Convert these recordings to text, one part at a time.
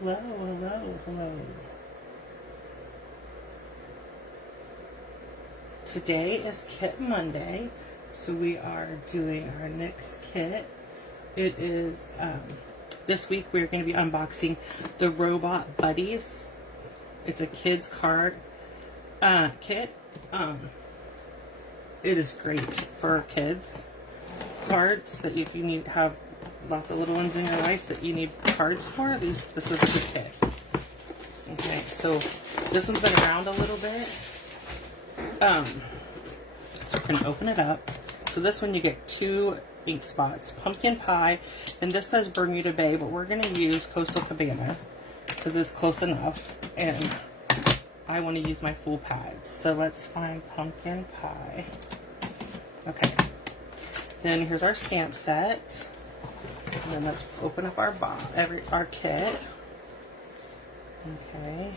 Hello, hello, hello. Today is Kit Monday, so we are doing our next kit. It is, this week we're going to be unboxing the Robot Buddies. It's a kid's card kit. It is great for kids. Cards that if you need to have lots of little ones in your life that you need cards for, this is a good kit. Okay, so this one's been around a little bit. So we're going to open it up. So this one you get 2 ink spots, pumpkin pie, and this says Bermuda Bay, but we're going to use Coastal Cabana because it's close enough, and I want to use my full pads. So let's find pumpkin pie. Okay. Then here's our stamp set. And then let's open up our kit. Okay.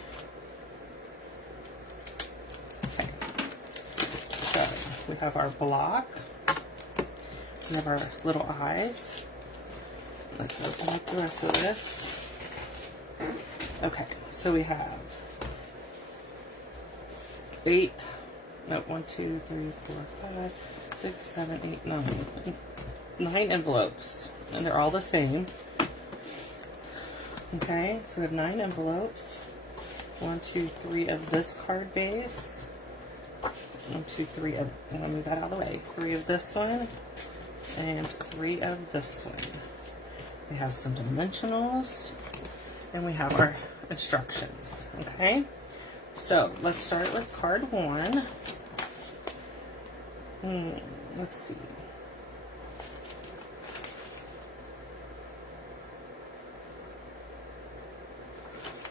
Okay. So we have our block. We have our little eyes. Let's open up the rest of this. Okay, so we have 1, 2, 3, 4, 5, 6, 7, 8, 9 envelopes, and they're all the same. Okay, so we have 9 envelopes. 1, 2, 3 of this card base. 1, 2, 3 of, and I'll move that out of the way. 3 of this one, and 3 of this one. We have some dimensionals, and we have our instructions. Okay, so let's start with card 1. Let's see.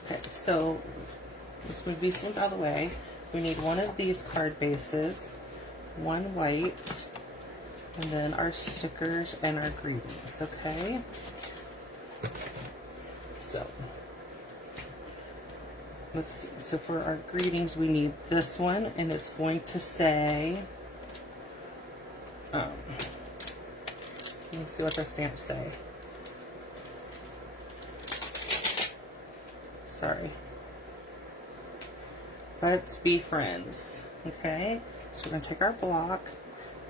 Okay, so let's move these ones out of the way. We need 1 of these card bases, 1 white, and then our stickers and our greetings, okay? So, let's see. So for our greetings, we need this one, and it's going to say, let me see what the stamps say. Sorry. Let's be friends. Okay? So we're going to take our block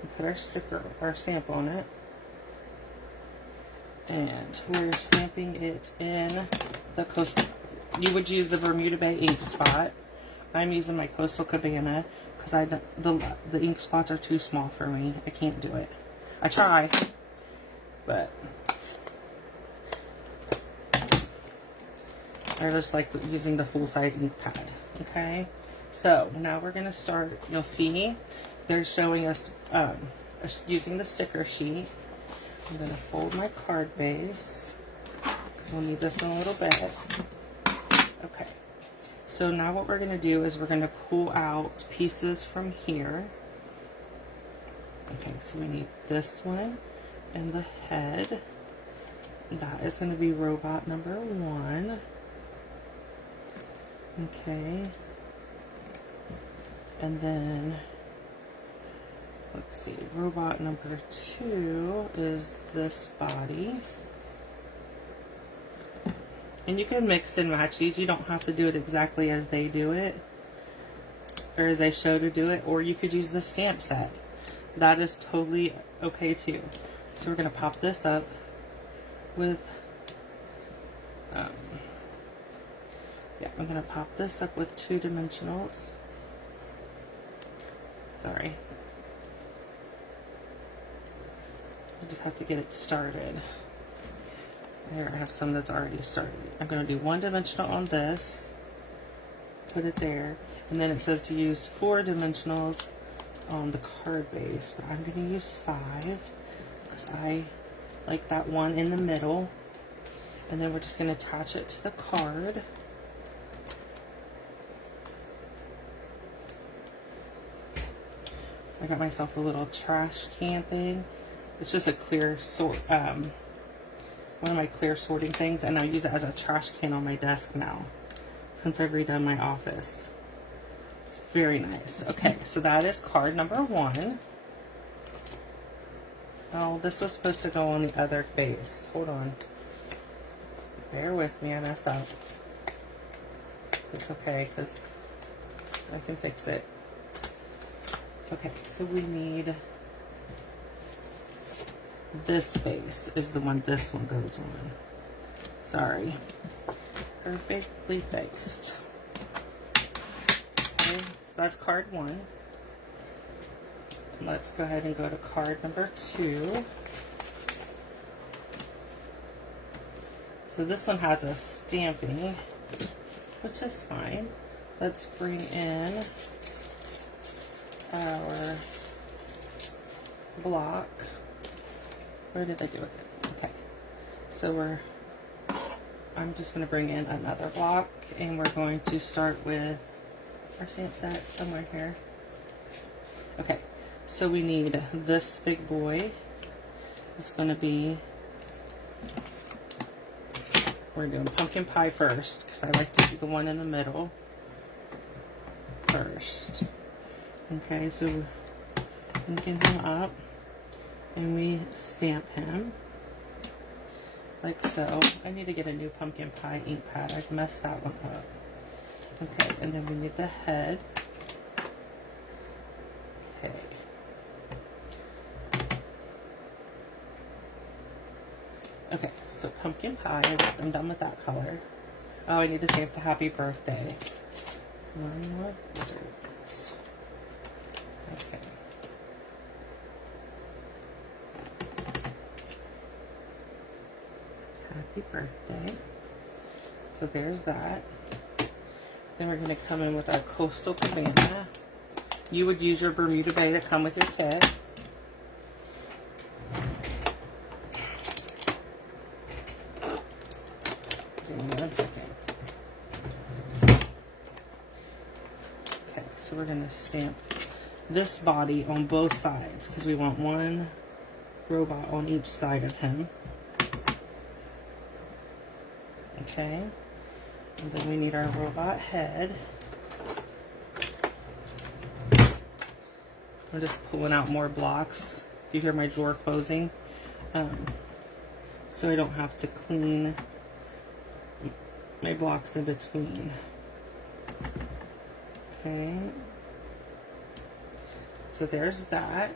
and put our sticker, our stamp on it. And we're stamping it in the coastal. You would use the Bermuda Bay ink spot. I'm using my Coastal Cabana because the ink spots are too small for me. I can't do it. I try, but I just like using the full-size ink pad. Okay, so now we're going to start. You'll see they're showing us using the sticker sheet. I'm going to fold my card base because we'll need this in a little bit. Okay, so now what we're going to do is we're going to pull out pieces from here. Okay, so we need this one and the head. That is going to be robot number 1. Okay, and then let's see, robot number 2 is this body. And you can mix and match these. You don't have to do it exactly as they do it, or as they show to do it, or you could use the stamp set. That is totally okay too. So we're going to pop this up with I'm going to pop this up with 2 dimensionals. Sorry. I just have to get it started. There, I have some that's already started. I'm going to do 1 dimensional on this. Put it there. And then it says to use 4 dimensionals on the card base. But I'm going to use 5 because I like that one in the middle. And then we're just going to attach it to the card. I got myself a little trash can thing. It's just a clear sort, one of my clear sorting things, and I use it as a trash can on my desk now since I've redone my office. It's very nice. Okay, so that is card number 1. Oh, this was supposed to go on the other base. Hold on. Bear with me, I messed up. It's okay, because I can fix it. Okay, so we need this base is the one this one goes on. Sorry. Perfectly faced. Okay, so that's card 1. Let's go ahead and go to card number 2. So this one has a stamping, which is fine. Let's bring in our block. Where did I do with it? Okay. So I'm just going to bring in another block, and we're going to start with our stamp set somewhere here. Okay. So we need this big boy. It's going to be, we're doing pumpkin pie first, because I like to do the one in the middle first. Okay, so we get him up, and we stamp him like so. I need to get a new pumpkin pie ink pad. I've messed that one up. Okay, and then we need the head. Okay. Okay, so pumpkin pie, I'm done with that color. Oh, I need to stamp the happy birthday. One more words. Okay. Happy birthday. So there's that. Then we're going to come in with our coastal cabana. You would use your Bermuda Bay that come with your kit. Give me 1 second. Okay, so we're going to stamp this body on both sides because we want one robot on each side of him. Okay, and then we need our robot head. I'm just pulling out more blocks. You hear my drawer closing, so I don't have to clean my blocks in between. Okay, so there's that.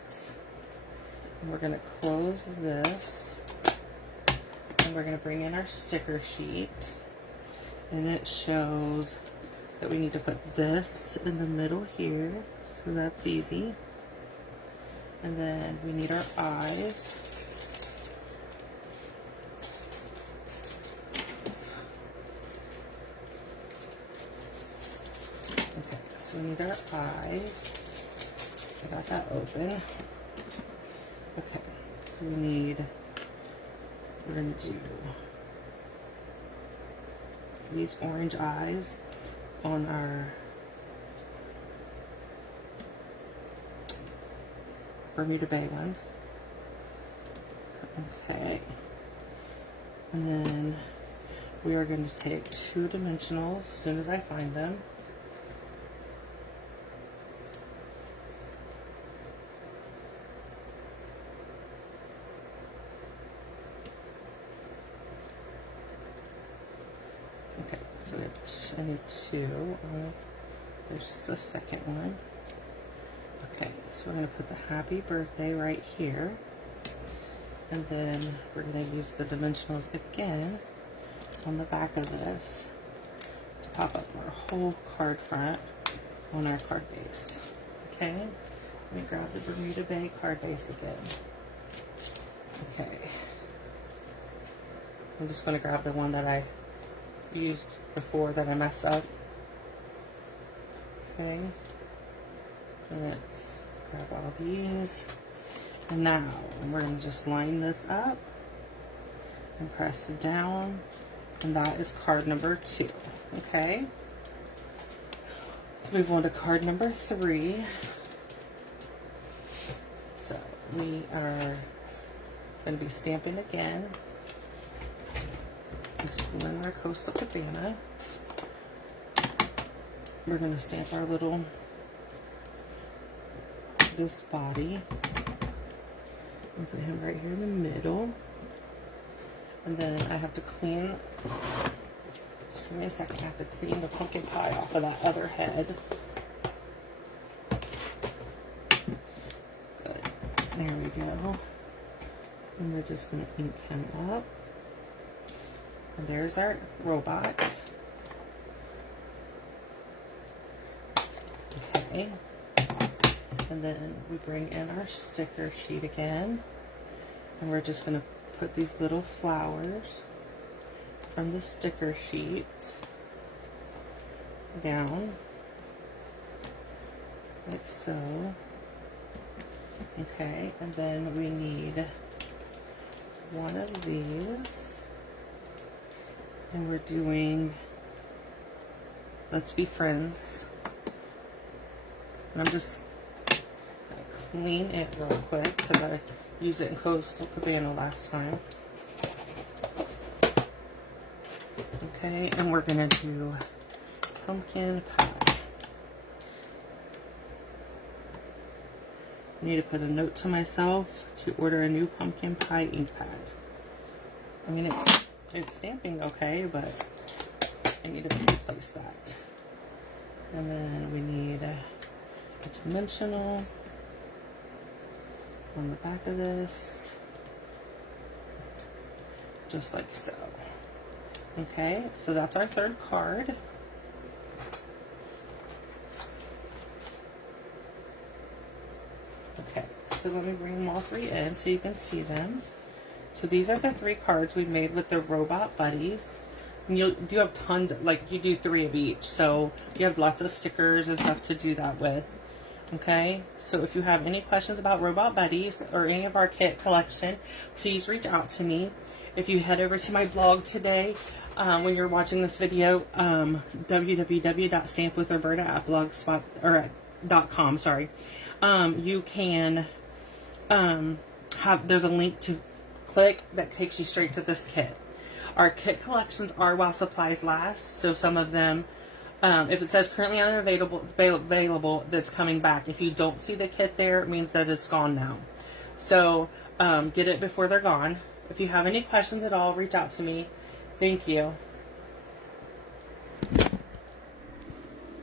And we're going to close this, and we're going to bring in our sticker sheet, and it shows that we need to put this in the middle here, so that's easy. And then we need our eyes. Okay, so we need our eyes. I got that open. Okay, so we're going to do these orange eyes on our Bermuda Bay ones. Okay, and then we are going to take 2 dimensionals as soon as I find them. Okay, so I need 2. There's the second one. Okay, so we're going to put the happy birthday right here, and then we're going to use the dimensionals again on the back of this to pop up our whole card front on our card base. Okay, let me grab the Bermuda Bay card base again. Okay, I'm just going to grab the one that I used before that I messed up. Okay. Let's grab all these, and now we're going to just line this up and press it down, and that is card number 2. Okay, let's move on to card number 3. So we are going to be stamping again. Let's pull in our coastal cabana. We're going to stamp our little this body and put him right here in the middle. And then I have to clean, just give me a second, I have to clean the pumpkin pie off of that other head. Good. There we go. And we're just going to ink him up. And there's our robot. Okay. And then we bring in our sticker sheet again. And we're just going to put these little flowers from the sticker sheet down, like so. Okay, and then we need one of these. And we're doing Let's Be Friends. And I'm just going to clean it real quick because I used it in Coastal Cabana last time. Okay, and we're going to do pumpkin pie. I need to put a note to myself to order a new pumpkin pie ink pad. I mean, it's stamping okay, but I need to replace that. And then we need a dimensional on the back of this, just like so. Okay, so that's our third card. Okay, so let me bring them all three in so you can see them. So these are the three cards we made with the robot buddies. And you have tons, like you do 3 of each, so you have lots of stickers and stuff to do that with. Okay, so if you have any questions about robot buddies or any of our kit collection, please reach out to me. If you head over to my blog today, when you're watching this video, www.stampwithRoberta at blogspot or .com, sorry, you can there's a link to click that takes you straight to this kit. Our kit collections are while supplies last, so some of them, if it says currently unavailable, that's coming back. If you don't see the kit there, it means that it's gone now. So get it before they're gone. If you have any questions at all, reach out to me. Thank you.